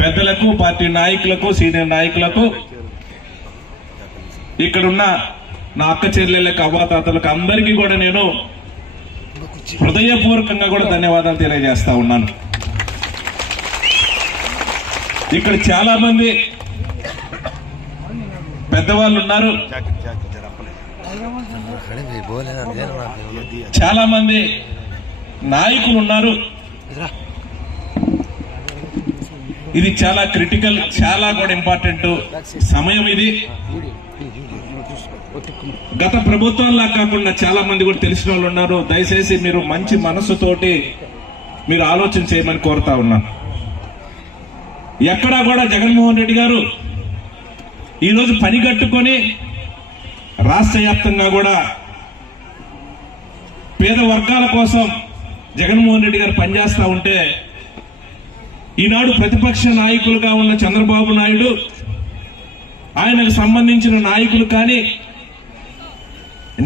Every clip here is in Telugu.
పెద్దలకు, పార్టీ నాయకులకు, సీనియర్ నాయకులకు, ఇక్కడున్న నా అక్క చెల్లెళ్ళకి, అవ్వాతాతలకు అందరికీ కూడా నేను హృదయపూర్వకంగా కూడా ధన్యవాదాలు తెలియజేస్తా ఉన్నాను. ఇక్కడ చాలా మంది పెద్దవాళ్ళు ఉన్నారు, చాలా మంది నాయకులు ఉన్నారు. ఇది చాలా క్రిటికల్, చాలా కూడా ఇంపార్టెంట్ సమయం ఇది. గత ప్రభుత్వంలా కాకుండా చాలా మంది కూడా తెలిసిన వాళ్ళు ఉన్నారు. దయచేసి మీరు మంచి మనసుతోటి మీరు ఆలోచన చేయమని కోరుతా ఉన్నాను. ఎక్కడా కూడా జగన్మోహన్ రెడ్డి గారు ఈరోజు పని కట్టుకొని రాష్ట్ర వ్యాప్తంగా కూడా పేద వర్గాల కోసం జగన్మోహన్ రెడ్డి గారు పనిచేస్తా ఉంటే, ఈనాడు ప్రతిపక్ష నాయకులుగా ఉన్న చంద్రబాబు నాయుడు, ఆయనకు సంబంధించిన నాయకులు కానీ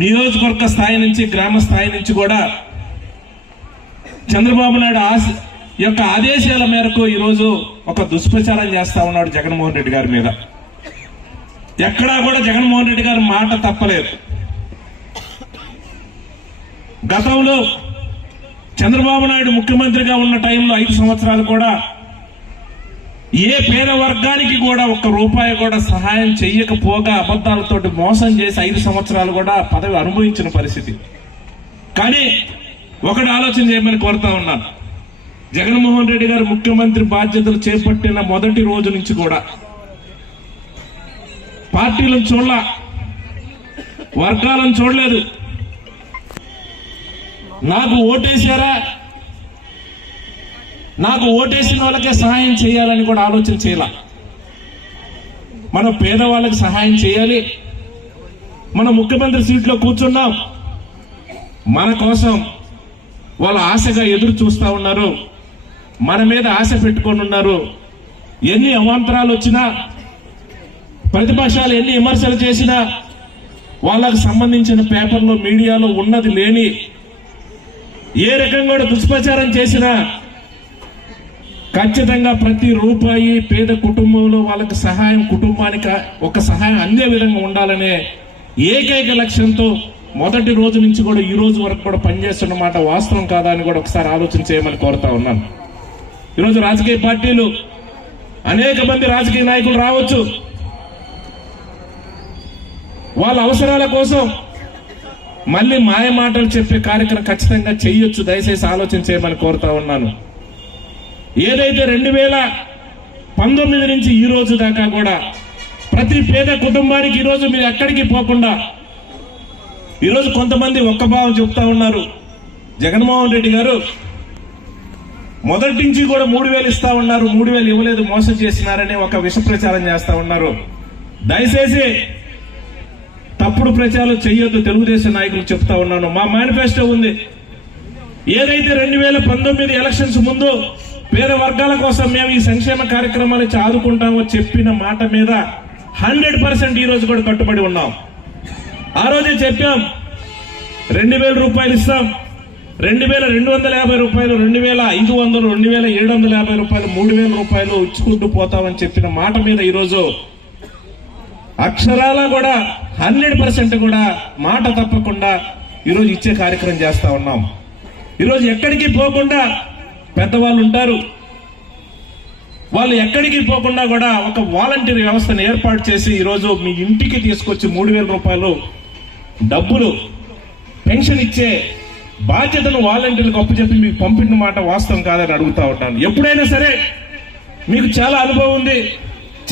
నియోజకవర్గ స్థాయి నుంచి, గ్రామ స్థాయి నుంచి కూడా చంద్రబాబు నాయుడు యొక్క ఆదేశాల మేరకు ఈరోజు ఒక దుష్ప్రచారం చేస్తా ఉన్నాడు జగన్మోహన్ రెడ్డి గారి మీద. ఎక్కడా కూడా జగన్మోహన్ రెడ్డి గారి మాట తప్పలేదు. గతంలో చంద్రబాబు నాయుడు ముఖ్యమంత్రిగా ఉన్న టైంలో 5 సంవత్సరాలు కూడా ఏ పేద వర్గానికి కూడా ఒక్క రూపాయి కూడా సహాయం చెయ్యకపోగా అబద్ధాలతోటి మోసం చేసి 5 సంవత్సరాలు కూడా పదవి అనుభవించిన పరిస్థితి. కానీ ఒకటి ఆలోచన చేయమని కోరుతా ఉన్నాను. జగన్మోహన్ రెడ్డి గారు ముఖ్యమంత్రి బాధ్యతలు చేపట్టిన మొదటి రోజు నుంచి కూడా పార్టీలను చూడలా, వర్గాలను చూడలేదు. నాకు ఓటేశారా, నాకు ఓటేసిన వాళ్ళకే సహాయం చేయాలని కూడా ఆలోచన చేయాల. మనం పేదవాళ్ళకి సహాయం చేయాలి. మనం ముఖ్యమంత్రి సీట్లో కూర్చున్నాం, మన కోసం వాళ్ళు ఆశగా ఎదురు చూస్తా ఉన్నారు, మన మీద ఆశ పెట్టుకొని ఉన్నారు. ఎన్ని అవాంతరాలు వచ్చినా, ప్రతిపక్షాలు ఎన్ని విమర్శలు చేసినా, వాళ్ళకు సంబంధించిన పేపర్లో, మీడియాలో ఉన్నది లేని ఏ రకంగా కూడా దుష్ప్రచారం చేసినా ఖచ్చితంగా ప్రతి రూపాయి పేద కుటుంబంలో వాళ్ళకి సహాయం, కుటుంబానికి ఒక సహాయం అందే విధంగా ఉండాలనే ఏకైక లక్ష్యంతో మొదటి రోజు నుంచి కూడా ఈ రోజు వరకు కూడా పనిచేస్తున్న మాట వాస్తవం కాదా అని కూడా ఒకసారి ఆలోచన చేయమని కోరుతా ఉన్నాను. ఈరోజు రాజకీయ పార్టీలు, అనేక మంది రాజకీయ నాయకులు రావచ్చు, వాళ్ళ అవసరాల కోసం మళ్ళీ మాయ మాటలు చెప్పే కార్యక్రమం ఖచ్చితంగా చేయొచ్చు. దయచేసి ఆలోచన చేయమని కోరుతా ఉన్నాను. ఏదైతే 2019 నుంచి ఈ రోజు దాకా కూడా ప్రతి పేద కుటుంబానికి ఈరోజు మీరు ఎక్కడికి పోకుండా, ఈరోజు కొంతమంది ఒక్క భావం చెప్తా ఉన్నారు, జగన్మోహన్ రెడ్డి గారు మొదటి నుంచి కూడా 3,000 ఇస్తా ఉన్నారు, 3,000 ఇవ్వలేదు, మోసం చేసినారని ఒక విష ప్రచారం చేస్తా ఉన్నారు. దయచేసి తప్పుడు ప్రచారం చేయొద్దు. తెలుగుదేశం నాయకులు చెప్తా ఉన్నాను, మా మేనిఫెస్టో ఉంది. ఏదైతే 2019 ఎలక్షన్స్ ముందు పేద వర్గాల కోసం మేము ఈ సంక్షేమ కార్యక్రమాలు ఆదుకుంటామో చెప్పిన మాట మీద 100% ఈ రోజు కూడా కట్టుబడి ఉన్నాం. ఆ రోజే చెప్పాం, 2,000 రూపాయలు ఇస్తాం, 2,250 రూపాయలు, 2,500, 2,750 రూపాయలు, 3,000 రూపాయలు ఇచ్చుకుంటూ పోతామని చెప్పిన మాట మీద ఈరోజు అక్షరాల కూడా 100% కూడా మాట తప్పకుండా ఈరోజు ఇచ్చే కార్యక్రమం చేస్తా ఉన్నాం. ఈరోజు ఎక్కడికి పోకుండా పెద్దవాళ్ళు ఉంటారు, వాళ్ళు ఎక్కడికి పోకుండా కూడా ఒక వాలంటీర్ వ్యవస్థను ఏర్పాటు చేసి ఈరోజు మీ ఇంటికి తీసుకొచ్చి 3,000 రూపాయలు డబ్బులు పెన్షన్ ఇచ్చే బాధ్యతను వాలంటీర్లకు అప్పచెప్పి మీకు పంపిన మాట వాస్తవం కాదని అడుగుతా ఉంటాను. ఎప్పుడైనా సరే మీకు చాలా అనుభవం ఉంది,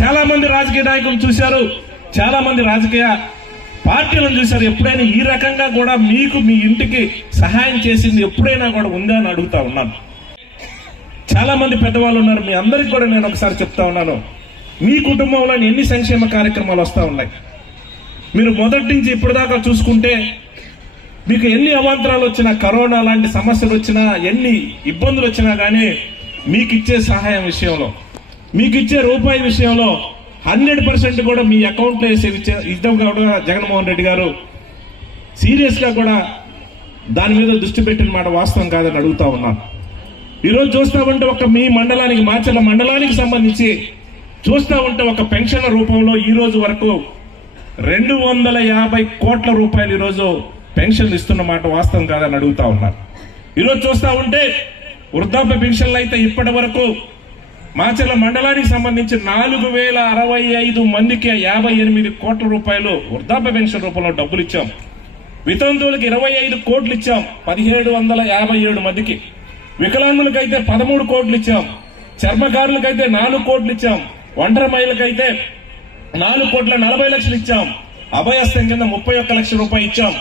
చాలా మంది రాజకీయ నాయకులు చూశారు, చాలా మంది రాజకీయ పార్టీలను చూశారు. ఎప్పుడైనా ఈ రకంగా కూడా మీకు మీ ఇంటికి సహాయం చేసింది ఎప్పుడైనా కూడా ఉందా అని అడుగుతా ఉన్నాను. చాలా మంది పెద్దవాళ్ళు ఉన్నారు, మీ అందరికి కూడా నేను ఒకసారి చెప్తా ఉన్నాను, మీ కుటుంబంలో ఎన్ని సంక్షేమ కార్యక్రమాలు వస్తూ ఉన్నాయి. మీరు మొదటి నుంచి ఇప్పటిదాకా చూసుకుంటే మీకు ఎన్ని అవాంతరాలు వచ్చినా, కరోనా లాంటి సమస్యలు వచ్చినా, ఎన్ని ఇబ్బందులు వచ్చినా కానీ మీకు ఇచ్చే సహాయం విషయంలో, మీకు ఇచ్చే రూపాయి విషయంలో 100% కూడా మీ అకౌంట్లో వేసే ఇద్దాం కూడా జగన్మోహన్ రెడ్డి గారు సీరియస్గా కూడా దాని మీద దృష్టి పెట్టిన మాట వాస్తవం కాదని అడుగుతా ఉన్నాను. ఈరోజు చూస్తా ఉంటే ఒక మీ మండలానికి మాచర్ల మండలానికి సంబంధించి చూస్తా ఉంటే ఒక పెన్షన్ల రూపంలో ఈ రోజు వరకు 250 కోట్ల రూపాయలు ఈరోజు పెన్షన్లు ఇస్తున్న మాట వాస్తవం కాదని అడుగుతా ఉన్నారు. ఈరోజు చూస్తా ఉంటే వృద్ధాప్య పెన్షన్లు అయితే ఇప్పటి వరకు మాచర్ల మండలానికి సంబంధించి 4065 మందికి 58 కోట్ల రూపాయలు వృద్ధాప్య పెన్షన్ రూపంలో డబ్బులు ఇచ్చాం. వితంతువులకు 25 కోట్లు ఇచ్చాం 1757 మందికి. వికలాంగులకైతే 13 కోట్లు ఇచ్చాం. చర్మకారులకైతే 4 కోట్లు ఇచ్చాం. ఒంటరి మహిళలకైతే 4 కోట్ల 40 లక్షలు ఇచ్చాం. అభయస్థం కింద 31 లక్షల రూపాయలు ఇచ్చాం.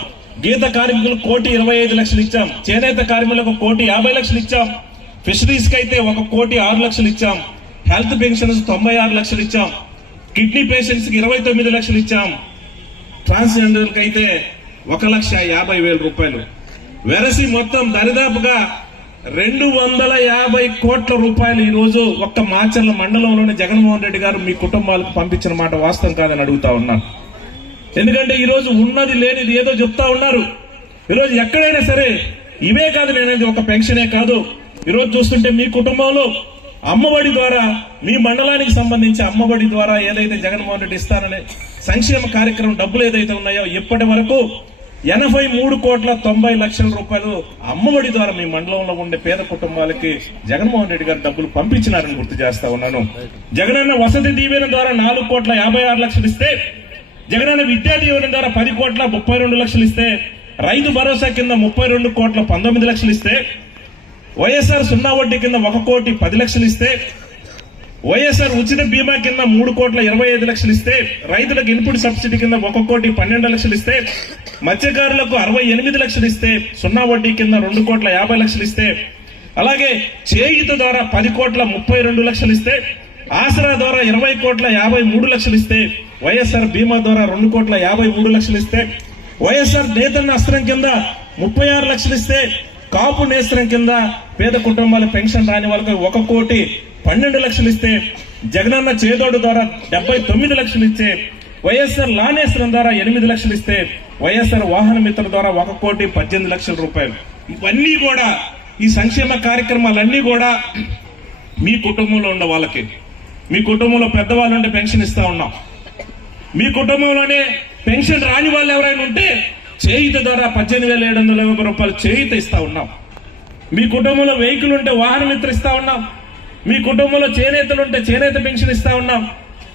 గీత కార్మికులకు 1,25,00,000 ఇచ్చాం. చేనేత కార్మికులకు 1,50,00,000 ఇచ్చాం. ఫిషరీస్ కి అయితే 1,06 లక్షలు ఇచ్చాం. హెల్త్ పెన్షన్స్ 96 లక్షలు ఇచ్చాం. కిడ్నీ పేషెంట్స్ కి 29 లక్షలు ఇచ్చాం. ట్రాన్స్జెండర్ కి అయితే 1,50,000 రూపాయలు. వెరసి మొత్తం దరిదాపుగా 250 కోట్ల రూపాయలు ఈ రోజు ఒక్క మాచర్ల మండలంలోని జగన్మోహన్ రెడ్డి గారు మీ కుటుంబాలకు పంపించిన మాట వాస్తవం కాదని అడుగుతా ఉన్నాను. ఎందుకంటే ఈ రోజు ఉన్నది లేనిది ఏదో చెప్తా ఉన్నారు. ఈరోజు ఎక్కడైనా సరే ఇవే కాదు, నేనేది ఒక పెన్షనే కాదు. ఈరోజు చూస్తుంటే మీ కుటుంబంలో అమ్మఒడి ద్వారా మీ మండలానికి సంబంధించి అమ్మఒడి ద్వారా ఏదైతే జగన్మోహన్ రెడ్డి ఇస్తారనే సంక్షేమ కార్యక్రమం డబ్బులు ఏదైతే ఉన్నాయో ఇప్పటి వరకు 83,90,00,000 రూపాయలు అమ్మఒడి ద్వారా మీ మండలంలో ఉండే పేద కుటుంబాలకి జగన్మోహన్ రెడ్డి గారు డబ్బులు పంపించినారని గుర్తు చేస్తా ఉన్నాను. జగనన్న వసతి దీవెన ద్వారా 4,56,00,000 ఇస్తే, జగనన్న విద్యా దీవెన ద్వారా 10,32,00,000 ఇస్తే, రైతు భరోసా కింద 32,19,00,000 ఇస్తే, వైఎస్ఆర్ సున్నా వడ్డీ కింద 1,10,00,000 ఇస్తే, వైఎస్ఆర్ ఉచిత బీమా కింద 3,25,00,000 ఇస్తే, రైతులకు ఇన్పుట్ సబ్సిడీ కింద 1,12,00,000 ఇస్తే, మత్స్యకారులకు 68 లక్షలు ఇస్తే, సున్నా వడ్డీ కింద 2,50,00,000 ఇస్తే, అలాగే చేయుత ద్వారా 10,32,00,000 ఇస్తే, ఆసరా ద్వారా 20,53,00,000 ఇస్తే, వైఎస్ఆర్ బీమా ద్వారా 2,53,00,000 ఇస్తే, వైఎస్ఆర్ నేతన్న అస్త్రం కింద 36 లక్షలు ఇస్తే, కాపు నేస్త్రం కింద పేద కుటుంబాల పెన్షన్ రాని వాళ్ళకి 1,12,00,000 ఇస్తే, జగనన్న చేదోడు ద్వారా 79 లక్షలు ఇచ్చే, వైఎస్ఆర్ లానేస్త్రం ద్వారా 8 లక్షలు ఇస్తే, వైఎస్ఆర్ వాహన మిత్ర ద్వారా 1,18,00,000 రూపాయలు. ఇవన్నీ కూడా ఈ సంక్షేమ కార్యక్రమాలన్నీ కూడా మీ కుటుంబంలో ఉన్న వాళ్ళకి, మీ కుటుంబంలో పెద్దవాళ్ళు ఉంటే పెన్షన్ ఇస్తా ఉన్నాం. మీ కుటుంబంలోనే పెన్షన్ రాని వాళ్ళు ఎవరైనా ఉంటే చేయుత ద్వారా 18,750 రూపాయలు చేయుత ఇస్తా ఉన్నాం. మీ కుటుంబంలో వెహికల్ ఉంటే వాహన మిత్ర ఇస్తా ఉన్నాం. మీ కుటుంబంలో చేనేతలు ఉంటే చేనేత పెన్షన్ ఇస్తా ఉన్నాం.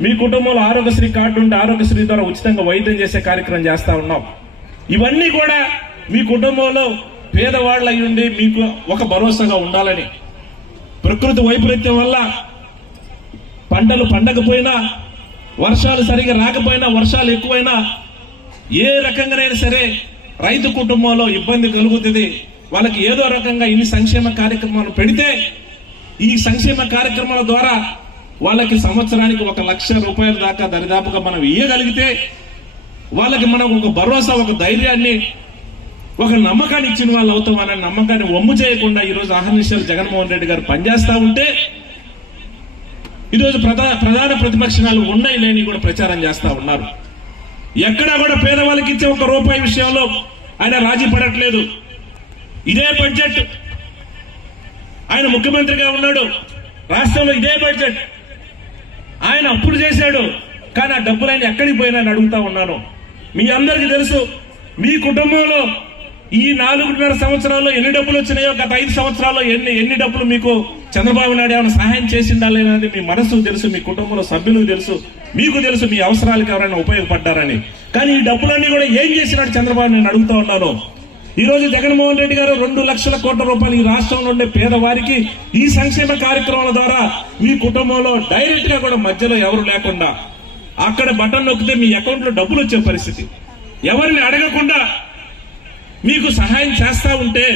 మీ కుటుంబంలో ఆరోగ్యశ్రీ కార్డు ఉంటే ఆరోగ్యశ్రీ ద్వారా ఉచితంగా వైద్యం చేసే కార్యక్రమం చేస్తా ఉన్నాం. ఇవన్నీ కూడా మీ కుటుంబంలో పేదవాళ్ళ ఉండి మీకు ఒక భరోసాగా ఉండాలని, ప్రకృతి వైపరీత్యం వల్ల పంటలు పండకపోయినా, వర్షాలు సరిగా రాకపోయినా, వర్షాలు ఎక్కువైనా, ఏ రకంగానైనా సరే రైతు కుటుంబంలో ఇబ్బంది కలుగుతుంది. వాళ్ళకి ఏదో రకంగా ఇన్ని సంక్షేమ కార్యక్రమాలు పెడితే, ఈ సంక్షేమ కార్యక్రమాల ద్వారా వాళ్ళకి సంవత్సరానికి 1,00,000 రూపాయల దాకా దరిదాపుగా మనం ఇయ్యగలిగితే, వాళ్ళకి మనం ఒక భరోసా, ఒక ధైర్యాన్ని, ఒక నమ్మకాన్ని ఇచ్చిన వాళ్ళు అవుతామనే నమ్మకాన్ని వమ్ము చేయకుండా ఈరోజు అహర్నిశలు జగన్మోహన్ రెడ్డి గారు పనిచేస్తా ఉంటే, ఈరోజు ప్రధాన ప్రతిపక్షాలు ఉన్నాయి లేని కూడా ప్రచారం చేస్తా ఉన్నారు. ఎక్కడా కూడా పేదవాళ్ళకి ఇచ్చే ₹1 విషయంలో ఆయన రాజీ పడట్లేదు. ఇదే బడ్జెట్, ఆయన ముఖ్యమంత్రిగా ఉన్నాడు, రాష్ట్రంలో ఇదే బడ్జెట్ ఆయన అప్పుడు చేశాడు. కానీ ఆ డబ్బులు ఆయన ఎక్కడికి పోయినా అడుగుతా ఉన్నాను. మీ అందరికీ తెలుసు, మీ కుటుంబంలో ఈ 4.5 సంవత్సరాల్లో ఎన్ని డబ్బులు వచ్చినాయో, గత 5 సంవత్సరాల్లో ఎన్ని డబ్బులు మీకు చంద్రబాబు నాయుడు ఏమైనా సహాయం చేసిందా లేదనేది మీ మనసు తెలుసు, మీ కుటుంబంలో సభ్యులకు తెలుసు, మీకు తెలుసు మీ అవసరాలకు ఎవరైనా ఉపయోగపడ్డారని. కానీ ఈ డబ్బులన్నీ కూడా ఏం చేసినాడు చంద్రబాబు, నేను అడుగుతా ఉన్నాను. ఈ రోజు జగన్మోహన్ రెడ్డి గారు 2 లక్షల కోట్ల రూపాయలు ఈ రాష్ట్రంలో ఉండే పేదవారికి ఈ సంక్షేమ కార్యక్రమాల ద్వారా మీ కుటుంబంలో డైరెక్ట్ గా కూడా మధ్యలో ఎవరు లేకుండా అక్కడ బటన్ నొక్కితే మీ అకౌంట్ లో డబ్బులు వచ్చే పరిస్థితి, ఎవరిని అడగకుండా మీకు సహాయం చేస్తా ఉంటే,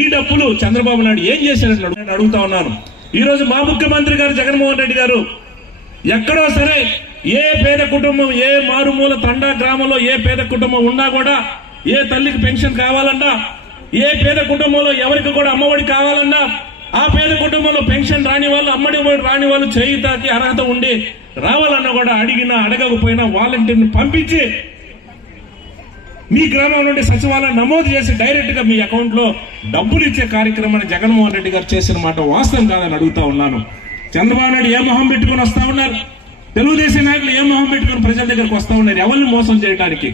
ఈ డబ్బులు చంద్రబాబు నాయుడు ఏం చేశారని నేను అడుగుతా ఉన్నాను. ఈ రోజు మా ముఖ్యమంత్రి గారు జగన్మోహన్ రెడ్డి గారు ఎక్కడో సరే ఏ పేద కుటుంబం, ఏ మారుమూల తండా గ్రామంలో ఏ పేద కుటుంబం ఉన్నా కూడా, ఏ తల్లికి పెన్షన్ కావాలన్నా, ఏ పేద కుటుంబంలో ఎవరికి కూడా అమ్మఒడి కావాలన్నా, ఆ పేద కుటుంబంలో పెన్షన్ రాని వాళ్ళు, అమ్మడి రాని వాళ్ళు, చేయుతకి అర్హత ఉండి రావాలన్నా కూడా అడిగినా అడగకపోయినా వాలంటీర్ని పంపించి మీ గ్రామం నుండి సచివాలయం నమోదు చేసి డైరెక్ట్ గా మీ అకౌంట్ లో డబ్బులు ఇచ్చే కార్యక్రమాన్ని జగన్మోహన్ రెడ్డి గారు చేసిన మాట వాస్తవం కాదని అడుగుతా ఉన్నాను. చంద్రబాబు నాయుడు ఏ మొహం పెట్టుకుని వస్తా ఉన్నారు, తెలుగుదేశం నాయకులు ఏ మొహం పెట్టుకుని ప్రజల దగ్గరకు వస్తా ఉన్నారు ఎవరిని మోసం చేయడానికి.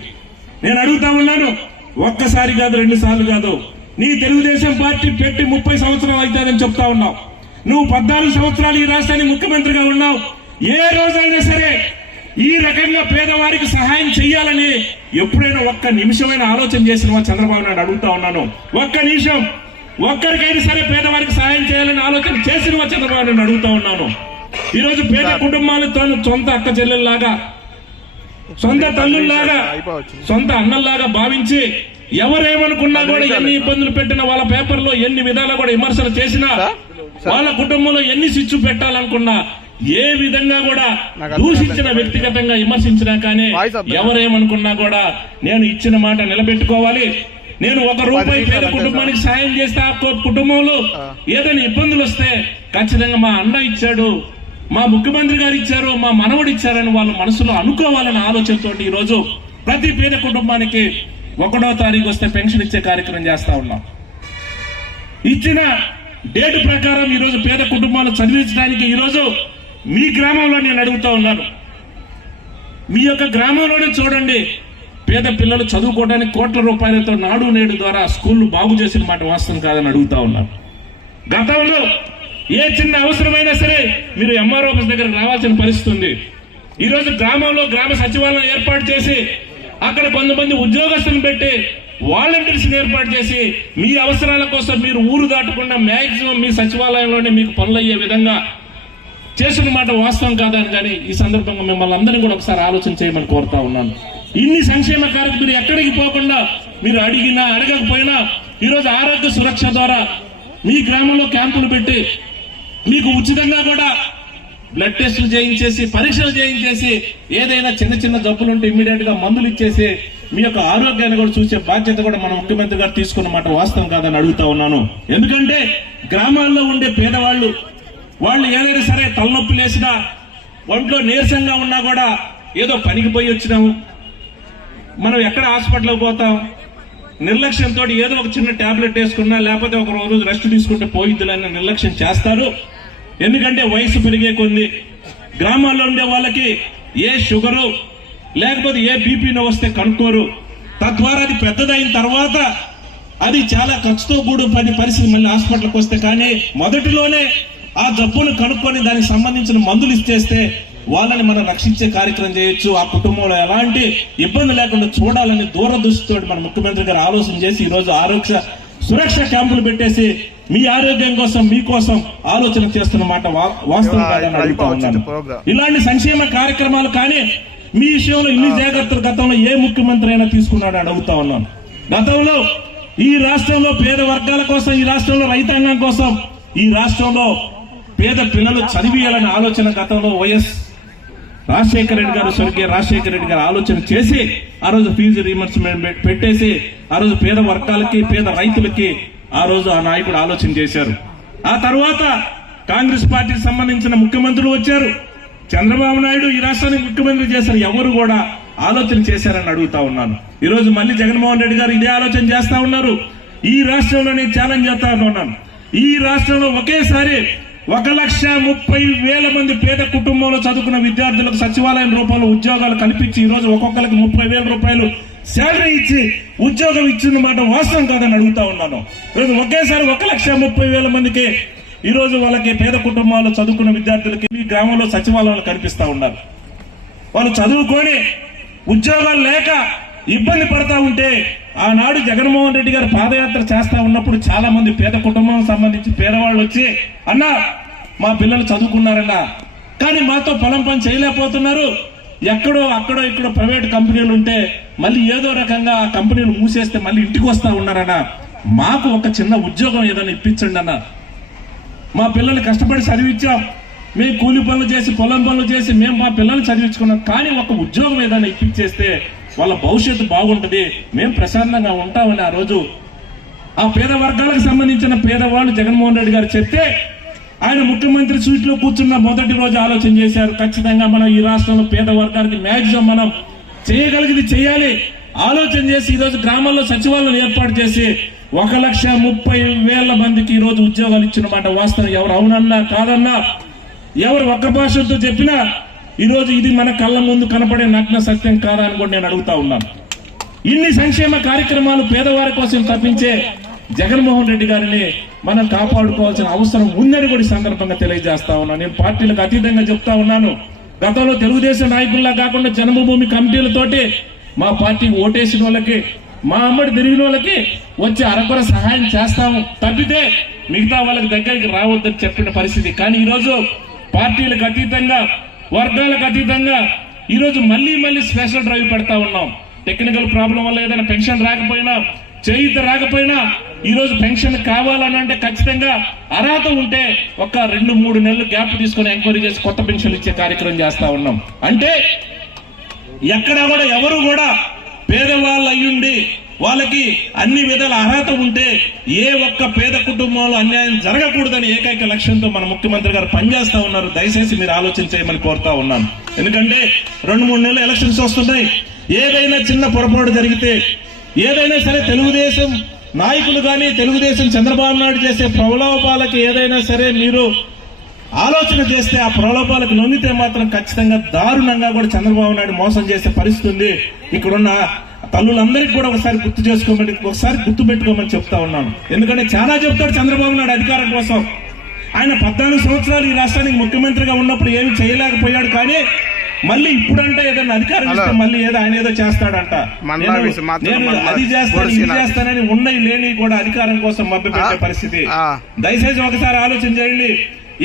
నేను అడుగుతా ఉన్నాను, ఒక్కసారి కాదు 2 సార్లు కాదు, నీ తెలుగుదేశం పార్టీ పెట్టి 30 సంవత్సరాలు అవుతుందని చెప్తా ఉన్నావు. నువ్వు 14 సంవత్సరాలు ఈ రాష్ట్రానికి ముఖ్యమంత్రిగా ఉన్నావు. ఏ రోజైనా సరే ఈ రకంగా పేదవారికి సహాయం చెయ్యాలని ఎప్పుడైనా ఒక్క నిమిషమైన ఆలోచన చేసిన చంద్రబాబు నాయుడు అడుగుతా ఉన్నాను. ఒక్క నిమిషం ఒక్కరికైనా సరే పేదవారికి సహాయం చేయాలని ఆలోచన చేసిన చంద్రబాబు నాయుడు అడుగుతా ఉన్నాను. ఈరోజు పేద కుటుంబాలతో సొంత అక్క చెల్లెల్లాగా, సొంత తల్లుల్లాగా, సొంత అన్నల్లాగా భావించి ఎవరేమనుకున్నా కూడా ఎన్ని ఇబ్బందులు పెట్టినా, వాళ్ళ పేపర్లో ఎన్ని విధాలు కూడా విమర్శలు చేసినా, వాళ్ళ కుటుంబంలో ఎన్ని శిక్షు పెట్టాలనుకున్నా, ఏ విధంగా కూడా దూషించిన వ్యక్తిగతంగా విమర్శించినా కానీ ఎవరేమనుకున్నా కూడా నేను ఇచ్చిన మాట నిలబెట్టుకోవాలి. నేను 1 రూపాయి పేద కుటుంబానికి సాయం చేస్తే ఆ కుటుంబంలో ఏదైనా ఇబ్బందులు వస్తే ఖచ్చితంగా మా అన్న ఇచ్చాడు, మా ముఖ్యమంత్రి గారు ఇచ్చారు, మా మనవడు ఇచ్చారని వాళ్ళ మనసులో అనుకోవాలన్న ఆలోచనతో ఈ రోజు ప్రతి పేద కుటుంబానికి 1వ తారీఖు వస్తే పెన్షన్ ఇచ్చే కార్యక్రమం చేస్తా ఉన్నాం. ఇచ్చిన డేట్ ప్రకారం ఈ రోజు పేద కుటుంబాలు చదివించడానికి ఈ రోజు మీ గ్రామంలో నేను అడుగుతా ఉన్నాను. మీ యొక్క గ్రామంలోనే చూడండి, పేద పిల్లలు చదువుకోవడానికి కోట్ల రూపాయలతో నాడు నేడు ద్వారా స్కూళ్లు బాగు చేసిన మాట వాస్తవం కాదని అడుగుతా ఉన్నాను. గతంలో ఏ చిన్న అవసరమైనా సరే మీరు ఎంఆర్ఓ ఆఫీస్ దగ్గరకు రావాల్సిన పరిస్థితి ఉంది. ఈ రోజు గ్రామంలో గ్రామ సచివాలయం ఏర్పాటు చేసి అక్కడ కొంతమంది ఉద్యోగస్తులను పెట్టి వాలంటీర్స్ ఏర్పాటు చేసి మీ అవసరాల కోసం మీరు ఊరు దాటకుండా మాక్సిమం మీ సచివాలయంలోనే మీకు పనులు అయ్యే విధంగా చేసిన మాట వాస్తవం కాదని కానీ ఈ సందర్భంగా మిమ్మల్ని అందరినీ కూడా ఒకసారి ఆలోచన చేయమని కోరుతా ఉన్నాను. ఇన్ని సంక్షేమ కార్యక్రమాలు మీరు ఎక్కడికి పోకుండా, మీరు అడిగినా అడగకపోయినా ఈరోజు ఆరోగ్య సురక్ష ద్వారా మీ గ్రామంలో క్యాంపులు పెట్టి మీకు ఉచితంగా కూడా బ్లడ్ టెస్టులు చేయించేసి, పరీక్షలు చేయించేసి, ఏదైనా చిన్న చిన్న జబ్బులుంటే ఇమ్మీడియట్ గా మందులు ఇచ్చేసి మీ యొక్క ఆరోగ్యాన్ని కూడా చూసే బాధ్యత కూడా మన ముఖ్యమంత్రి గారు తీసుకున్న మాట వాస్తవం కాదని అడుగుతా ఉన్నాను. ఎందుకంటే గ్రామాల్లో ఉండే పేదవాళ్ళు వాళ్ళు ఏదైనా సరే తలనొప్పి లేసినా, ఒంట్లో నీరసంగా ఉన్నా కూడా ఏదో పనికి పోయి వచ్చినాము, మనం ఎక్కడ హాస్పిటల్కి పోతాం, నిర్లక్ష్యంతో ఏదో ఒక చిన్న టాబ్లెట్ వేసుకున్నా లేకపోతే ఒక రోజు రెస్ట్ తీసుకుంటే పోయిద్దులని నిర్లక్ష్యం చేస్తారు. ఎందుకంటే వయసు పెరిగే కొంది గ్రామాల్లో ఉండే వాళ్ళకి ఏ షుగరు లేకపోతే ఏ బీపీనో వస్తే కనుక్కోరు. తద్వారా అది పెద్దదైన తర్వాత అది చాలా ఖర్చుతో కూడిన పరిస్థితి మళ్ళీ హాస్పిటల్కి వస్తే, కానీ మొదటిలోనే ఆ జబ్బును కనుక్కొని దానికి సంబంధించిన మందులు ఇచ్చేస్తే వాళ్ళని మనం రక్షించే కార్యక్రమం చేయొచ్చు. ఆ కుటుంబంలో ఎలాంటి ఇబ్బంది లేకుండా చూడాలని దూరదృష్టితో మన ముఖ్యమంత్రి గారు ఆలోచన చేసి ఈ రోజు ఆరోగ్య సురక్ష క్యాంపులు పెట్టేసి మీ ఆరోగ్యం కోసం మీకోసం ఆలోచన చేస్తున్న మాట వాస్తవం కాదని అడుగుతా ఉన్నాను. ఇలాంటి సంక్షేమ కార్యక్రమాలు కానీ మీ విషయంలో ఇన్ని జాగ్రత్తలు గతంలో ఏ ముఖ్యమంత్రి అయినా తీసుకున్నాడని అడుగుతా ఉన్నాను. గతంలో ఈ రాష్ట్రంలో పేద వర్గాల కోసం, ఈ రాష్ట్రంలో రైతాంగం కోసం, ఈ రాష్ట్రంలో పేద పిల్లలు చదివియాలనే ఆలోచన గతంలో వైఎస్ రాజశేఖర రెడ్డి గారు, స్వర్గీయ రాజశేఖర రెడ్డి గారు ఆలోచన చేసి ఆ రోజు ఫీజు రీయింబర్స్మెంట్ పెట్టేసి ఆ రోజు పేద వర్గాలకి, పేద రైతులకి ఆ రోజు ఆ నాయకుడు ఆలోచన చేశారు. ఆ తర్వాత కాంగ్రెస్ పార్టీకి సంబంధించిన ముఖ్యమంత్రులు వచ్చారు. చంద్రబాబు నాయుడు ఈ రాష్ట్రానికి ముఖ్యమంత్రి చేశారు. ఎవరు కూడా ఆలోచన చేశారని అడుగుతా ఉన్నాను. ఈ రోజు మళ్ళీ జగన్మోహన్ రెడ్డి గారు ఇదే ఆలోచన చేస్తా ఉన్నారు. ఈ రాష్ట్రంలో నేను ఛాలెంజ్ చేస్తా ఉన్నాను. ఈ రాష్ట్రంలో ఒకేసారి 1,30,000 మంది పేద కుటుంబంలో చదువుకున్న విద్యార్థులకు సచివాలయం రూపంలో ఉద్యోగాలు కల్పించి ఈ రోజు ఒక్కొక్కరికి 30,000 రూపాయలు శాలరీ ఇచ్చి ఉద్యోగం ఇచ్చిన మాట వాస్తవం కాదని అడుగుతా ఉన్నాను. ఈరోజు ఒకేసారి 1,30,000 మందికి ఈ రోజు వాళ్ళకి పేద కుటుంబాల్లో చదువుకున్న విద్యార్థులకి ఈ గ్రామంలో సచివాలయాలు కనిపిస్తా ఉన్నారు. వాళ్ళు చదువుకొని ఉద్యోగాలు లేక ఇబ్బంది పడతా ఉంటే ఆనాడు జగన్మోహన్ రెడ్డి గారు పాదయాత్ర చేస్తా ఉన్నప్పుడు చాలా మంది పేద కుటుంబం సంబంధించి పేదవాళ్ళు వచ్చి, అన్నా మా పిల్లలు చదువుకున్నారన్నా కానీ మాతో పొలం పని చేయలేకపోతున్నారు, ఎక్కడో ఇక్కడో ప్రైవేట్ కంపెనీలు ఉంటే మళ్ళీ ఏదో రకంగా ఆ కంపెనీలు మూసేస్తే మళ్ళీ ఇంటికి వస్తా ఉన్నారన్నా, మాకు ఒక చిన్న ఉద్యోగం ఏదైనా ఇప్పించండి అన్న. మా పిల్లల్ని కష్టపడి చదివించాం, మేము కూలి పనులు చేసి పొలం పనులు చేసి మేము మా పిల్లల్ని చదివించుకున్నాం, కానీ ఒక ఉద్యోగం ఏదైనా ఇప్పించేస్తే వాళ్ళ భవిష్యత్తు బాగుంటుంది, మేము ప్రశాంతంగా ఉంటామని ఆ రోజు ఆ పేద వర్గాలకు సంబంధించిన పేదవాళ్ళు జగన్మోహన్ రెడ్డి గారు చెప్తే ఆయన ముఖ్యమంత్రి సీట్లో కూర్చున్న మొదటి రోజు ఆలోచన చేశారు. ఖచ్చితంగా మనం ఈ రాష్ట్రంలో పేద వర్గానికి మ్యాక్సిమం మనం చేయగలిగింది చేయాలి, ఆలోచన చేసి ఈరోజు గ్రామాల్లో సచివాలయం ఏర్పాటు చేసి 1,30,000 మందికి ఈరోజు ఉద్యోగాలు ఇచ్చిన మాట వాస్తవం. ఎవరు అవునన్నా కాదన్నా, ఎవరు ఒక్క భాషతో చెప్పినా ఈరోజు ఇది మన కళ్ళ ముందు కనపడే నగ్న సత్యం కాదా అని కూడా నేను అడుగుతా ఉన్నాను. ఇన్ని సంక్షేమ కార్యక్రమాలు పేదవారి కోసం తప్పించే జగన్మోహన్ రెడ్డి గారిని మనం కాపాడుకోవాల్సిన అవసరం ఉందని కూడా ఈ సందర్భంగా తెలియజేస్తా ఉన్నాను. నేను పార్టీలకు అతీతంగా చెప్తా ఉన్నాను. గతంలో తెలుగుదేశం నాయకుల్లా కాకుండా జన్మభూమి కమిటీలతోటి మా పార్టీకి ఓటేసిన వాళ్ళకి, మా అమ్మడి తిరిగిన వాళ్ళకి వచ్చి అరకొర సహాయం చేస్తాము తప్పితే మిగతా వాళ్ళకి దగ్గరికి రావద్దని చెప్పిన పరిస్థితి. కానీ ఈరోజు పార్టీలకు అతీతంగా, వర్గాలకు అతీతంగా ఈరోజు మళ్ళీ స్పెషల్ డ్రైవ్ పెడతా ఉన్నాం. టెక్నికల్ ప్రాబ్లం వల్ల ఏదైనా పెన్షన్ రాకపోయినా, చేయూత రాకపోయినా ఈరోజు పెన్షన్ కావాలని అంటే ఖచ్చితంగా అర్హత ఉంటే ఒక 2-3 నెలలు గ్యాప్ తీసుకుని ఎంక్వైరీ చేసి కొత్త పెన్షన్లు ఇచ్చే కార్యక్రమం చేస్తా ఉన్నాం. అంటే ఎక్కడ కూడా ఎవరు కూడా పేదవాళ్ళు అయ్యుండి వాళ్ళకి అన్ని విధాల అర్హత ఉంటే ఏ ఒక్క పేద కుటుంబంలో అన్యాయం జరగకూడదని ఏకైక లక్ష్యంతో మన ముఖ్యమంత్రి గారు పనిచేస్తా ఉన్నారు. దయచేసి మీరు ఆలోచన చేయమని కోరుతా ఉన్నాను. ఎందుకంటే 2-3 నెలలు ఎలక్షన్స్ వస్తున్నాయి. ఏదైనా చిన్న పొరపాటు జరిగితే, ఏదైనా సరే తెలుగుదేశం నాయకులు కానీ, తెలుగుదేశం చంద్రబాబు నాయుడు చేసే ప్రలోభాలకి ఏదైనా సరే మీరు ఆలోచన చేస్తే, ఆ ప్రలోభాలకు నొందితే మాత్రం ఖచ్చితంగా దారుణంగా కూడా చంద్రబాబు నాయుడు మోసం చేసే పరిస్థితి ఉంది. ఇక్కడున్న తల్లులందరికీ కూడా ఒకసారి గుర్తు చేసుకోమని, ఒకసారి గుర్తు పెట్టుకోమని చెప్తా ఉన్నాను. ఎందుకంటే చాలా చెప్తాడు చంద్రబాబు నాయుడు అధికారం కోసం. ఆయన 14 సంవత్సరాలు ఈ రాష్ట్రానికి ముఖ్యమంత్రిగా ఉన్నప్పుడు ఏమి చేయలేకపోయాడు. కానీ మళ్ళీ ఇప్పుడంటే ఏదైనా అధికారం ఇస్తే మళ్ళీ ఆయన ఏదో చేస్తాడంట. నేను అది చేస్తాను, ఇది చేస్తానని ఉన్నాయి లేని కూడా అధికారం కోసం మభ్యపెట్టే పరిస్థితి. దయచేసి ఒకసారి ఆలోచన చేయండి.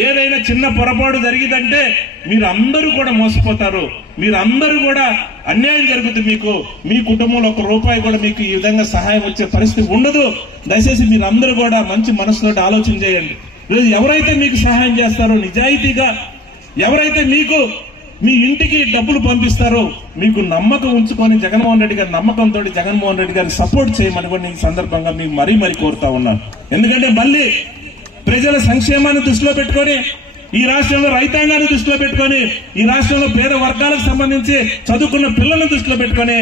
ఏదైనా చిన్న పొరపాటు జరిగిందంటే మీరు అందరూ కూడా మోసపోతారు. మీరు అందరూ కూడా అన్యాయం జరుగుతుంది. మీకు మీ కుటుంబంలో ₹1 కూడా మీకు ఈ విధంగా సహాయం వచ్చే పరిస్థితి ఉండదు. దయచేసి మీరు అందరూ కూడా మంచి మనసుతో ఆలోచన చేయండి. ఎవరైతే మీకు సహాయం చేస్తారో, నిజాయితీగా ఎవరైతే మీకు మీ ఇంటికి డబ్బులు పంపిస్తారో మీకు నమ్మకం ఉంచుకొని జగన్మోహన్ రెడ్డి గారి నమ్మకంతో జగన్మోహన్ రెడ్డి గారిని సపోర్ట్ చేయమని కూడా ఈ సందర్భంగా మీకు మరీ కోరుతా ఉన్నాను. ఎందుకంటే మళ్ళీ ప్రజల సంక్షేమాన్ని దృష్టిలో పెట్టుకొని, ఈ రాష్ట్రంలో రైతాంగాన్ని దృష్టిలో పెట్టుకొని, ఈ రాష్ట్రంలో పేద వర్గాలకు సంబంధించి చదువుకున్న పిల్లలను దృష్టిలో పెట్టుకొని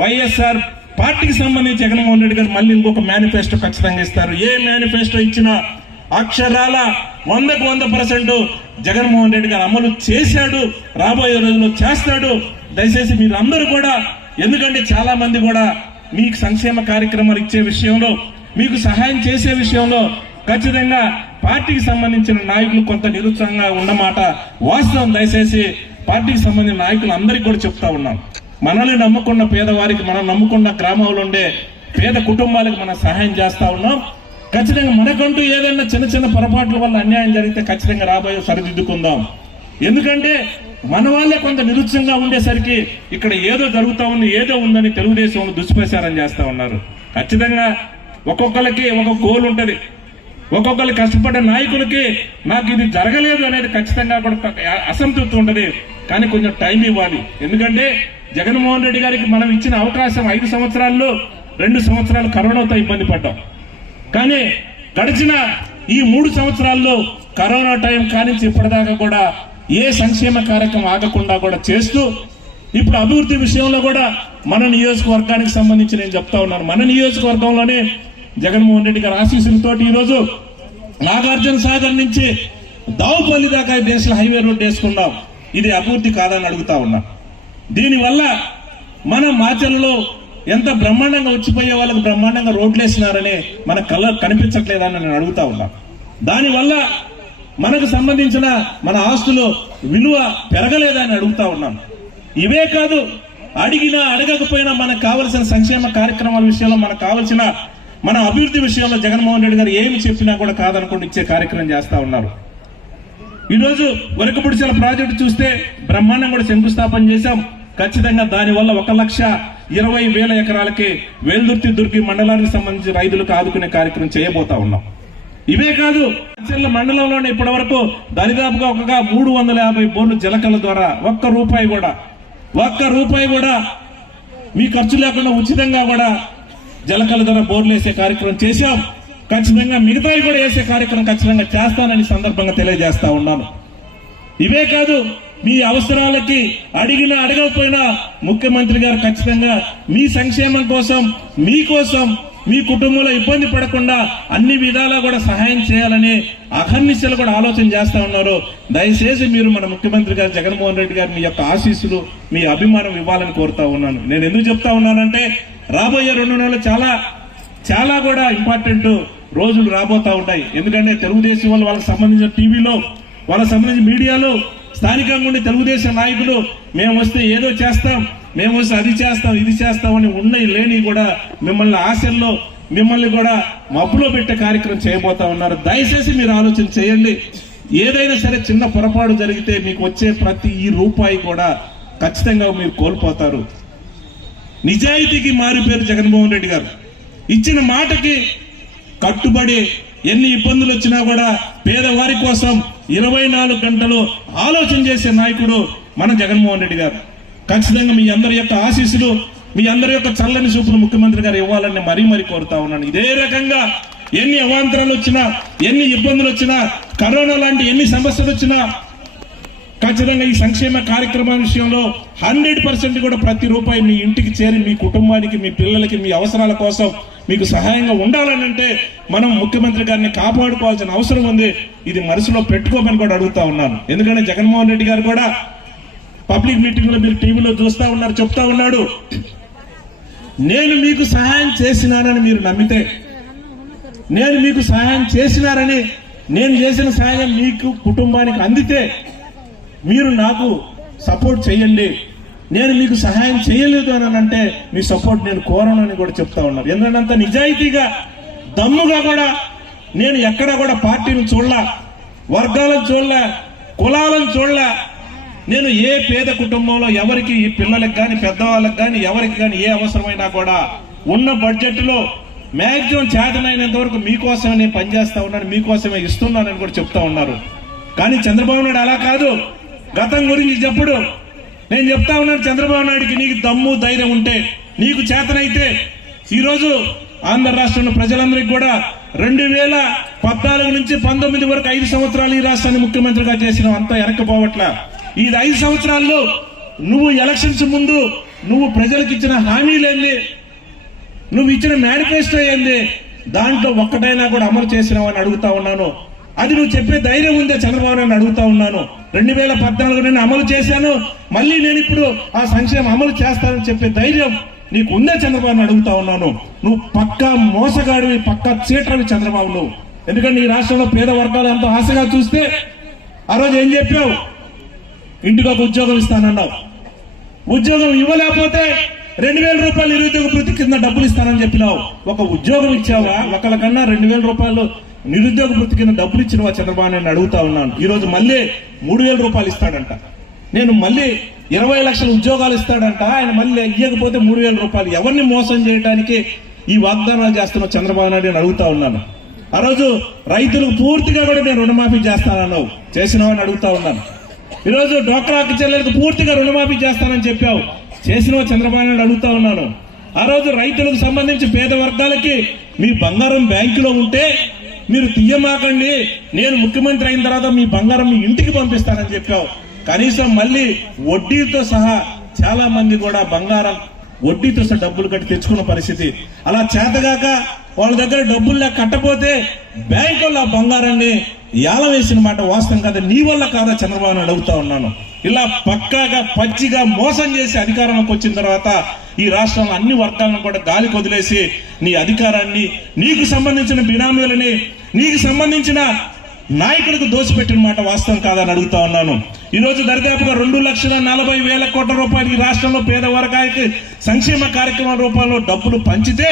వైఎస్ఆర్ పార్టీకి సంబంధించి జగన్మోహన్ రెడ్డి గారు మళ్ళీ ఇంకొక మేనిఫెస్టో ఖచ్చితంగా ఇస్తారు. ఏ మేనిఫెస్టో ఇచ్చినా అక్షరాల 100% జగన్మోహన్ రెడ్డి గారు అమలు చేశాడు, రాబోయే రోజుల్లో చేస్తాడు. దయచేసి మీరు అందరూ కూడా, ఎందుకంటే చాలా మంది కూడా మీకు సంక్షేమ కార్యక్రమాలు ఇచ్చే విషయంలో, మీకు సహాయం చేసే విషయంలో ఖచ్చితంగా పార్టీకి సంబంధించిన నాయకులు కొంత నిరుత్సాహంగా ఉన్నమాట వాస్తవం. దయచేసి పార్టీకి సంబంధించిన నాయకులు అందరికీ కూడా చెప్తా ఉన్నాం, మనల్ని నమ్ముకున్న పేదవారికి, మనం నమ్ముకున్న గ్రామంలో ఉండే పేద కుటుంబాలకు మనం సహాయం చేస్తా ఉన్నాం. ఖచ్చితంగా మనకంటూ ఏదైనా చిన్న పొరపాట్ల వల్ల అన్యాయం జరిగితే ఖచ్చితంగా రాబోయే సరిదిద్దుకుందాం. ఎందుకంటే మన వాళ్ళే కొంత నిరుత్సంగా ఉండేసరికి ఇక్కడ ఏదో జరుగుతా ఉంది, ఏదో ఉందని తెలుగుదేశం దుష్ప్రచారం చేస్తా ఉన్నారు. ఖచ్చితంగా ఒక్కొక్కరికి ఒక్కొక్క గోల్ ఉంటది. ఒక్కొక్కరు కష్టపడ్డ నాయకులకి నాకు ఇది జరగలేదు అనేది ఖచ్చితంగా కూడా అసంతృప్తి ఉంటది. కానీ కొంచెం టైం ఇవ్వాలి. ఎందుకంటే జగన్మోహన్ రెడ్డి గారికి మనం ఇచ్చిన అవకాశం 5 సంవత్సరాల్లో 2 సంవత్సరాలు కరోనాతో ఇబ్బంది పడ్డాం. కానీ గడిచిన ఈ 3 సంవత్సరాల్లో కరోనా టైం కానించి ఇప్పటిదాకా కూడా ఏ సంక్షేమ కార్యక్రమం ఆగకుండా కూడా చేస్తూ, ఇప్పుడు అభివృద్ధి విషయంలో కూడా మన నియోజకవర్గానికి సంబంధించి నేను చెప్తా ఉన్నాను, మన నియోజకవర్గంలోనే జగన్మోహన్ రెడ్డి గారి ఆశీస్సులతో ఈరోజు నాగార్జున సాగర్ నుంచి దావుపల్లి దాకా నేషనల్ హైవే రోడ్ వేసుకున్నాం. ఇది అభివృద్ధి కాదని అడుగుతా ఉన్నా. దీనివల్ల మన మాచర్లలో ఎంత బ్రహ్మాండంగా వచ్చిపోయే వాళ్ళకి బ్రహ్మాండంగా రోడ్లు వేసినారని మన కళ్ళ కనిపించట్లేదని నేను అడుగుతా ఉన్నా. దానివల్ల మనకు సంబంధించిన మన ఆస్తులు విలువ పెరగలేదని అడుగుతా ఉన్నాం. ఇవే కాదు, అడిగినా అడగకపోయినా మనకు కావలసిన సంక్షేమ కార్యక్రమాల విషయంలో, మనకు కావలసిన మన అభివృద్ధి విషయంలో జగన్మోహన్ రెడ్డి గారు ఏమి చెప్పినా కూడా కాదనుకుంటూ ఇచ్చే కార్యక్రమం చేస్తా ఉన్నారు. ఈరోజు వరకపుడిచల ప్రాజెక్టు చూస్తే బ్రహ్మాండం కూడా శంకుస్థాపన చేశాం. ఖచ్చితంగా దానివల్ల 1,20,000 ఎకరాలకి వేల్దుర్తి దుర్గి మండలానికి సంబంధించి రైతులకు ఆదుకునే కార్యక్రమం చేయబోతా ఉన్నాం. ఇవే కాదు, మండలంలోనే ఇప్పటి వరకు దరిదాపుగా ఒక 350 బోర్లు జలకల ద్వారా ఒక్క రూపాయి కూడా మీ ఖర్చు లేకుండా ఉచితంగా కూడా జలకల ద్వారా బోర్లు వేసే కార్యక్రమం చేశాం. ఖచ్చితంగా మిగతావి కూడా వేసే కార్యక్రమం ఖచ్చితంగా చేస్తానని సందర్భంగా తెలియజేస్తా ఉన్నాను. ఇవే కాదు, మీ అవసరాలకి అడిగినా అడగకపోయినా ముఖ్యమంత్రి గారు ఖచ్చితంగా మీ సంక్షేమం కోసం, మీకోసం, మీ కుటుంబంలో ఇబ్బంది పడకుండా అన్ని విధాలా కూడా సహాయం చేయాలని అహర్నిశలు కూడా ఆలోచన చేస్తా ఉన్నారు. దయచేసి మీరు మన ముఖ్యమంత్రి గారు జగన్మోహన్ రెడ్డి గారు మీ యొక్క ఆశీస్సులు, మీ అభిమానం ఇవ్వాలని కోరుతా ఉన్నాను. నేను ఎందుకు చెప్తా ఉన్నానంటే రాబోయే 2 నెలలు చాలా కూడా ఇంపార్టెంట్ రోజులు రాబోతా ఉంటాయి. ఎందుకంటే తెలుగుదేశం వాళ్ళకి సంబంధించిన టీవీలో, వాళ్ళకి సంబంధించిన మీడియాలో, స్థానికంగా ఉండే తెలుగుదేశం నాయకులు మేము వస్తే ఏదో చేస్తాం, మేము వస్తే అది చేస్తాం, ఇది చేస్తామని ఉన్నాయి లేని కూడా మిమ్మల్ని ఆశల్లో, మిమ్మల్ని కూడా మబ్బులో పెట్టే కార్యక్రమం చేయబోతా ఉన్నారు. దయచేసి మీరు ఆలోచన చేయండి. ఏదైనా సరే చిన్న పొరపాటు జరిగితే మీకు వచ్చే ప్రతి ఈ రూపాయి కూడా ఖచ్చితంగా మీరు కోల్పోతారు. నిజాయితీకి మారిపోయారు జగన్మోహన్ రెడ్డి గారు. ఇచ్చిన మాటకి కట్టుబడి ఎన్ని ఇబ్బందులు వచ్చినా కూడా పేదవారి కోసం 24 గంటలు ఆలోచన చేసే నాయకుడు మన జగన్మోహన్ రెడ్డి గారు. ఖచ్చితంగా మీ అందరి యొక్క ఆశీస్సులు, మీ అందరి యొక్క చల్లని చూపును ముఖ్యమంత్రి గారు ఇవ్వాలని మరీ కోరుతా ఉన్నాను. ఇదే రకంగా ఎన్ని అవాంతరాలు వచ్చినా, ఎన్ని ఇబ్బందులు వచ్చినా, కరోనా లాంటి ఎన్ని సమస్యలు వచ్చినా ఖచ్చితంగా ఈ సంక్షేమ కార్యక్రమం విషయంలో 100% కూడా ప్రతి రూపాయి మీ ఇంటికి చేరి మీ కుటుంబానికి, మీ పిల్లలకి, మీ అవసరాల కోసం మీకు సహాయంగా ఉండాలని అంటే మనం ముఖ్యమంత్రి గారిని కాపాడుకోవాల్సిన అవసరం ఉంది. ఇది మనసులో పెట్టుకోమని కూడా అడుగుతా ఉన్నాను. ఎందుకంటే జగన్మోహన్ రెడ్డి గారు కూడా పబ్లిక్ మీటింగ్ లో మీరు టీవీలో చూస్తా ఉన్నారు, చెప్తా ఉన్నాడు, నేను మీకు సహాయం చేసినానని మీరు నమ్మితే, నేను మీకు సహాయం చేసినారని, నేను చేసిన సహాయం మీకు కుటుంబానికి అందితే మీరు నాకు సపోర్ట్ చేయండి. నేను మీకు సహాయం చేయలేదు అని అంటే మీ సపోర్ట్ నేను కోరను అని కూడా చెప్తా ఉన్నారు. ఎందుకంటే అంత నిజాయితీగా, దమ్ముగా కూడా నేను ఎక్కడా కూడా పార్టీని చూడలా, వర్గాలను చూడలే, కులాలను చూడలే. నేను ఏ పేద కుటుంబంలో ఎవరికి, పిల్లలకు కానీ, పెద్దవాళ్ళకి కానీ, ఎవరికి కానీ ఏ అవసరమైనా కూడా ఉన్న బడ్జెట్ లో మ్యాక్సిమం చేతనైనంత వరకు మీకోసమే నేను పనిచేస్తా ఉన్నాను, మీకోసమే ఇస్తున్నానని కూడా చెప్తా ఉన్నారు. కానీ చంద్రబాబు నాయుడు అలా కాదు. గతం గురించి చెప్పుడు నేను చెప్తా ఉన్నాను, చంద్రబాబు నాయుడికి నీకు దమ్ము ధైర్యం ఉంటే, నీకు చేతనైతే ఈరోజు ఆంధ్ర రాష్ట్రంలో ప్రజలందరికీ కూడా 2014 నుంచి 19 వరకు 5 సంవత్సరాలు ఈ రాష్ట్రాన్ని ముఖ్యమంత్రిగా చేసిన అంతా ఎరక్కపోవట్లా. ఈ 5 సంవత్సరాల్లో నువ్వు ఎలక్షన్స్ ముందు నువ్వు ప్రజలకు ఇచ్చిన హామీలేంది, నువ్వు ఇచ్చిన మేనిఫెస్టో ఏంది, దాంట్లో ఒక్కటైనా కూడా అమలు చేసినావని అడుగుతా ఉన్నాను. అది నువ్వు చెప్పే ధైర్యం ఉందే చంద్రబాబు నాయుడు అడుగుతా ఉన్నాను. 2014 నేను అమలు చేశాను, మళ్ళీ నేను ఇప్పుడు ఆ సంక్షేమం అమలు చేస్తానని చెప్పే ధైర్యం నీకు ఉందే చంద్రబాబు అడుగుతా ఉన్నాను. నువ్వు పక్కా మోసగాడివి, పక్కా చీటవి చంద్రబాబు నువ్వు. ఎందుకంటే ఈ రాష్ట్రంలో పేద వర్గాలు ఎంతో ఆశగా చూస్తే ఆ రోజు ఏం చెప్పావు, ఇంటికి ఒక ఉద్యోగం ఇస్తానన్నావు. ఉద్యోగం ఇవ్వలేకపోతే 2000 రూపాయలు నిరుద్యోగ భృతి కింద డబ్బులు ఇస్తానని చెప్పినావు. ఒక ఉద్యోగం ఇచ్చావా? ఒకళ్ళకన్నా 2000 రూపాయలు నిరుద్యోగ భృతి కింద డబ్బులు ఇచ్చినవా చంద్రబాబు నాయుడు అడుగుతా ఉన్నాను. ఈ రోజు మళ్ళీ 3000 రూపాయలు ఇస్తాడంట. నేను మళ్ళీ 20 లక్షల ఉద్యోగాలు ఇస్తాడంట. ఆయన మళ్ళీ ఇవ్వకపోతే 3000 రూపాయలు. ఎవరిని మోసం చేయడానికి ఈ వాగ్దానాలు చేస్తున్నావు చంద్రబాబు నాయుడు అని అడుగుతా ఉన్నాను. ఆ రోజు రైతులకు పూర్తిగా కూడా నేను రుణమాఫీ చేస్తానన్నావు, చేసినావని అడుగుతా ఉన్నాను. ఈరోజు డ్వాక్రాకి చెల్లెలకు పూర్తిగా రుణమాఫీ చేస్తానని చెప్పావు, చేసినావు చంద్రబాబు నాయుడు అడుగుతా ఉన్నాను. ఆ రోజు రైతులకు సంబంధించి పేద వర్గాలకి మీ బంగారం బ్యాంకులో ఉంటే మీరు తీయమాకండి, నేను ముఖ్యమంత్రి అయిన తర్వాత మీ బంగారం మీ ఇంటికి పంపిస్తానని చెప్పావు. కనీసం మళ్ళీ వడ్డీతో సహా చాలా మంది కూడా బంగారం వడ్డీతో సహా డబ్బులు కట్టి తెచ్చుకున్న పరిస్థితి. అలా చేతగాక వాళ్ళ దగ్గర డబ్బులు కట్టపోతే బ్యాంకుల్లో బంగారాన్ని యాలం వేసిన మాట వాస్తవం కాదా? నీ వల్ల కాదా చంద్రబాబు నాయుడు అడుగుతా ఉన్నాను. ఇలా పక్కాగా పచ్చిగా మోసం చేసి అధికారంలోకి వచ్చిన తర్వాత ఈ రాష్ట్రంలో అన్ని వర్గాలను కూడా గాలికి వదిలేసి నీ అధికారాన్ని, నీకు సంబంధించిన బినామీలని, నీకు సంబంధించిన నాయకులకు దోచిపెట్టిన మాట వాస్తవం కాదని అడుగుతా ఉన్నాను. ఈ రోజు దరిదాపుగా 2,40,000 కోట్ల రూపాయలు ఈ రాష్ట్రంలో పేద వర్గానికి సంక్షేమ కార్యక్రమం రూపంలో డబ్బులు పంచితే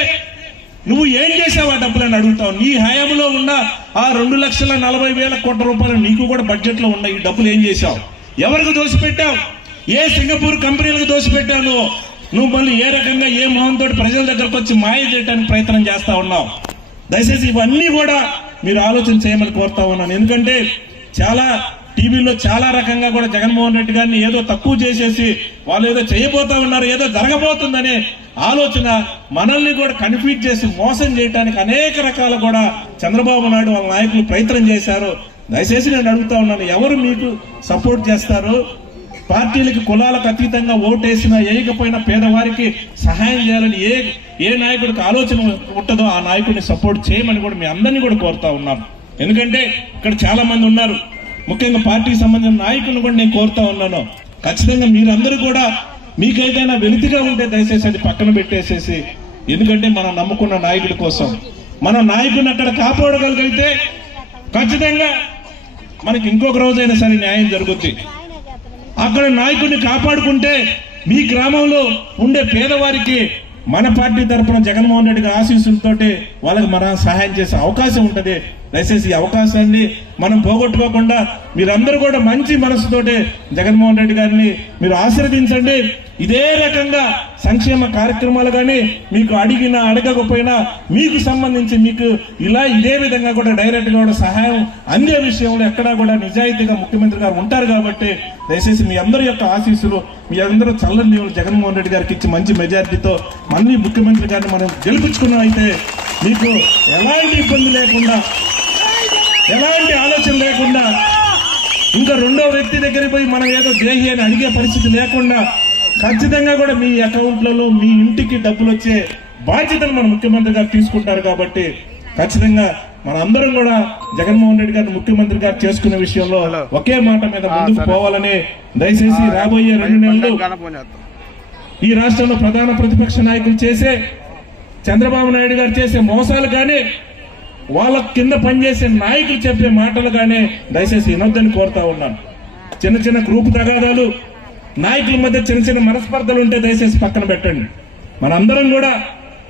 నువ్వు ఏం చేసావు ఆ డబ్బులని అడుగుతావు. నీ హయాంలో ఉన్న ఆ 2,40,000 కోట్ల రూపాయలు నీకు కూడా బడ్జెట్ లో ఉన్న ఈ డబ్బులు ఏం చేశావు? ఎవరికి దోచిపెట్టావు? ఏ సింగపూర్ కంపెనీలకు దోచిపెట్టావు నువ్వు మళ్ళీ ఏ రకంగా ఏ మొహంతో ప్రజల దగ్గరకు వచ్చి మాయ చేయడానికి ప్రయత్నం చేస్తా ఉన్నావు. దయచేసి ఇవన్నీ కూడా మీరు ఆలోచన చేయమని కోరుతా ఉన్నాను. ఎందుకంటే చాలా టీవీలో చాలా రకంగా కూడా జగన్మోహన్ రెడ్డి గారిని ఏదో తక్కువ చేసేసి వాళ్ళు ఏదో చేయబోతా ఉన్నారు, ఏదో జరగబోతుందనే ఆలోచన మనల్ని కూడా కన్ఫ్యూజ్ చేసి మోసం చేయడానికి అనేక రకాల కూడా చంద్రబాబు నాయుడు వాళ్ళ నాయకులు ప్రయత్నం చేశారు. దయచేసి నేను అడుగుతా ఉన్నాను, ఎవరు మీకు సపోర్ట్ చేస్తారు, పార్టీలకు కులాలకు అతీతంగా ఓటేసినా వేయకపోయినా పేదవారికి సహాయం చేయాలని ఏ నాయకుడికి ఆలోచన ఉంటుందో ఆ నాయకుడిని సపోర్ట్ చేయమని కూడా మీ అందరినీ కూడా కోరుతా ఉన్నాను. ఎందుకంటే ఇక్కడ చాలా మంది ఉన్నారు, ముఖ్యంగా పార్టీకి సంబంధించిన నాయకులను కూడా నేను కోరుతా ఉన్నాను. ఖచ్చితంగా మీరందరూ కూడా మీకైతేనా వెలితిగా ఉంటే దయచేసి అది పక్కన పెట్టేసేసి, ఎందుకంటే మనం నమ్ముకున్న నాయకుడి కోసం మన నాయకుడిని అక్కడ కాపాడగలిగితే ఖచ్చితంగా మనకి ఇంకొక రోజైనా సరే న్యాయం జరుగుద్ది. అక్కడ నాయకుడిని కాపాడుకుంటే మీ గ్రామంలో ఉండే పేదవారికి మన పార్టీ తరఫున జగన్మోహన్ రెడ్డి గారి ఆశీస్సులతోటి వాళ్ళకి మనం సహాయం చేసే అవకాశం ఉంటుంది. దయచేసి ఈ అవకాశాన్ని మనం పోగొట్టుకోకుండా మీరందరూ కూడా మంచి మనసుతోటి జగన్మోహన్ రెడ్డి గారిని మీరు ఆశీర్వదించండి. ఇదే రకంగా సంక్షేమ కార్యక్రమాలు కానీ మీకు అడిగినా అడగకపోయినా మీకు సంబంధించి మీకు ఇదే విధంగా కూడా డైరెక్ట్ గా కూడా సహాయం అందే విషయంలో ఎక్కడా కూడా నిజాయితీగా ముఖ్యమంత్రి గారు ఉంటారు. కాబట్టి దయచేసి మీ అందరి యొక్క ఆశీస్సులు, మీ అందరూ చల్లని దేవుడు జగన్మోహన్ రెడ్డి గారికి ఇచ్చి మంచి మెజారిటీతో మళ్ళీ ముఖ్యమంత్రి గారిని మనం గెలిపించుకున్నాం. అయితే మీకు ఎలాంటి ఇబ్బంది లేకుండా, ఎలాంటి ఆలోచన లేకుండా, ఇంకా రెండో వ్యక్తి దగ్గరికి పోయి మనం ఏదో దేహి అని అడిగే పరిస్థితి లేకుండా ఖచ్చితంగా కూడా మీ అకౌంట్లలో మీ ఇంటికి డబ్బులు వచ్చే బాధ్యతను మన ముఖ్యమంత్రి గారు తీసుకుంటారు. కాబట్టి ఖచ్చితంగా మన అందరం కూడా జగన్మోహన్ రెడ్డి గారిని ముఖ్యమంత్రి గారు చేసుకునే విషయంలో ఒకే మాట మీద ముందుకు పోవాలని దయచేసి రాబోయే 2 నెలలు ఈ రాష్ట్రంలో ప్రధాన ప్రతిపక్ష నాయకులు చేసే చంద్రబాబు నాయుడు గారు చేసే మోసాలు కానీ వాళ్ళ కింద పనిచేసే నాయకులు చెప్పే మాటలు కానీ దయచేసి వినొద్దని కోరుతా ఉన్నాను. చిన్న చిన్న గ్రూపు తగాదాలు, నాయకుల మధ్య చిన్న చిన్న మనస్పర్ధలు ఉంటే దయచేసి పక్కన పెట్టండి. మనందరం కూడా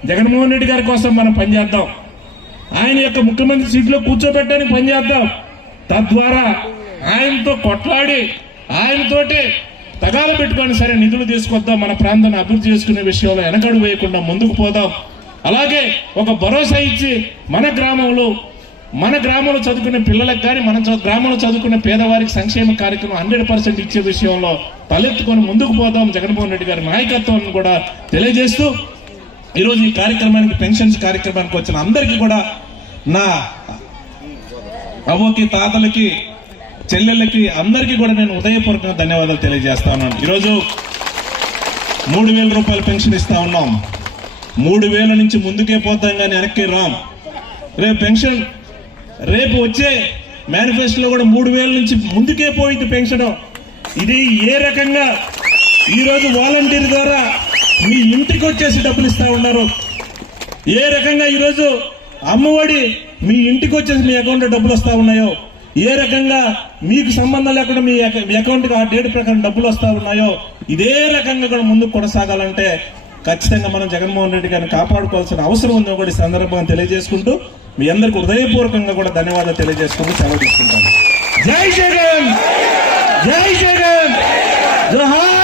జగన్మోహన్ రెడ్డి గారి కోసం మనం పనిచేద్దాం. ఆయన యొక్క ముఖ్యమంత్రి సీట్లో కూర్చోబెట్టడానికి పనిచేద్దాం. తద్వారా ఆయనతో కొట్లాడి ఆయనతోటి తగాద పెట్టుకొని సరే నిధులు తీసుకొద్దాం. మన ప్రాంతాన్ని అభివృద్ధి చేసుకునే విషయంలో వెనకడు వేయకుండా ముందుకు పోదాం. అలాగే ఒక భరోసా ఇచ్చి మన గ్రామంలో చదువుకునే పిల్లలకు కానీ మన గ్రామంలో చదువుకునే పేదవారికి సంక్షేమ కార్యక్రమం 100% ఇచ్చే విషయంలో తలెత్తుకొని ముందుకు పోదాం. జగన్మోహన్ రెడ్డి గారి నాయకత్వాన్ని కూడా తెలియజేస్తూ ఈరోజు ఈ కార్యక్రమానికి పెన్షన్స్ కార్యక్రమానికి వచ్చిన అందరికీ కూడా నా అవ్వకి, తాతలకి, చెల్లెళ్ళకి అందరికీ కూడా నేను హృదయపూర్వకంగా ధన్యవాదాలు తెలియజేస్తా ఉన్నాను. ఈరోజు 3,000 రూపాయలు పెన్షన్ ఇస్తా ఉన్నాం. 3,000 నుంచి ముందుకే పోతాం కానీ వెనక్కి రాం. రేపు పెన్షన్ రేపు వచ్చే మేనిఫెస్టోలో కూడా 3,000 నుంచి ముందుకే పోయింది పెన్షన్. ఇది ఏ రకంగా ఈరోజు వాలంటీర్ ద్వారా మీ ఇంటికి వచ్చేసి డబ్బులు ఇస్తా ఉన్నారు, ఏ రకంగా ఈరోజు అమ్మఒడి మీ ఇంటికి వచ్చేసి మీ అకౌంట్ లో డబ్బులు వస్తా ఉన్నాయో, ఏ రకంగా మీకు సంబంధం లేకుండా మీ అకౌంట్కి ఆ డేట్ ప్రకారం డబ్బులు వస్తా ఉన్నాయో, ఇదే రకంగా కూడా ముందుకు కొనసాగాలంటే ఖచ్చితంగా మనం జగన్మోహన్ రెడ్డి గారిని కాపాడుకోవాల్సిన అవసరం ఉందో కూడా ఈ సందర్భంగా తెలియజేసుకుంటూ మీ అందరికి హృదయపూర్వకంగా కూడా ధన్యవాదాలు తెలియజేసుకుంటూ సెలవు తీసుకుంటాను. జై జగన్, జై జగన్, జోహార్.